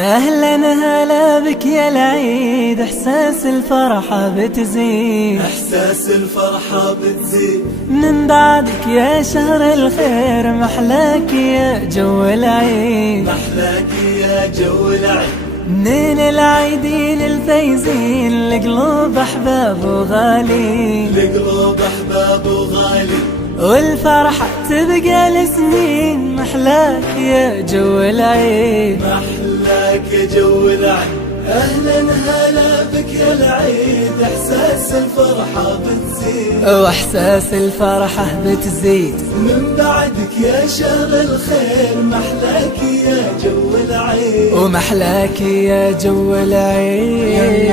أهلا هلا بك يا العيد، إحساس الفرحة بتزيد، إحساس الفرحة بتزيد من بعدك يا شهر الخير، محلاك يا جو العيد، محلاك يا جو العيد. من العيدين الفايزين لقلوب أحباب وغالي، لقلوب أحباب وغالي، والفرحة تبقى لسنين، محلاك يا جو العيد، محلاك يا جو العيد. أهلا هلا بك يا العيد، إحساس الفرحة بتزيد، وإحساس الفرحة بتزيد، من بعدك يا شهر الخير، محلاك يا جو العيد، ومحلاك يا جو العيد.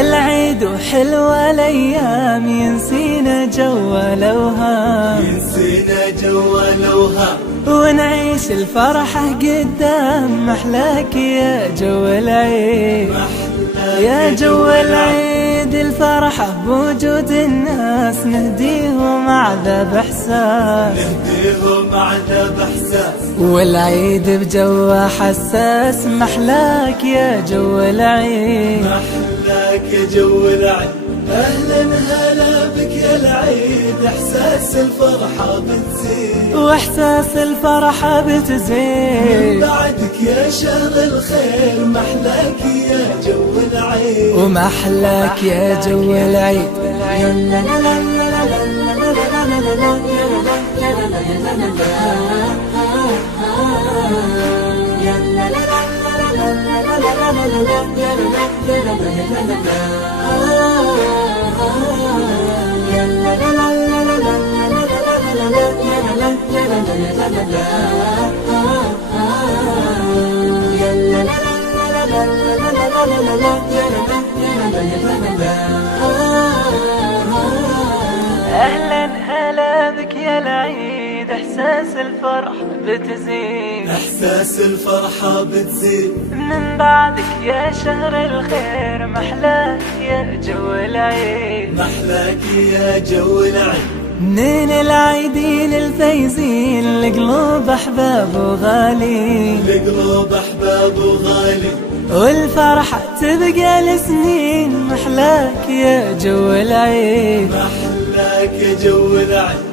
العيد وحلوة الأيام، ينسينا جو الأوهام، ينسينا جو الأوهام، ونعيش الفرحة قدام، محلاك يا جو العيد، يا جو العيد. الفرحة بوجود الناس، نهديهم عذاب إحساس، نهديهم عذاب إحساس، والعيد بجو حساس، محلاك يا جو العيد، محلاك يا جو العيد. أهلا هلا بك يا العيد، إحساس الفرحة بتزيد، وإحساس الفرحة بتزيد، من بعدك يا شهر الخير، محلاك يا جو العيد، ومحلاك يا جو العيد. أهلا هلا بك يا العيد، إحساس الفرحة بتزيد، إحساس الفرحة بتزيد، من بعدك يا شهر الخير، محلاك يا جو العيد، محلاك يا جو العيد. من العيدين الفايزين لقلوب أحباب وغالي، لقلوب أحباب وغالي، والفرحة تبقى لسنين، محلاك يا جو العيد، محلاك يا جو العيد.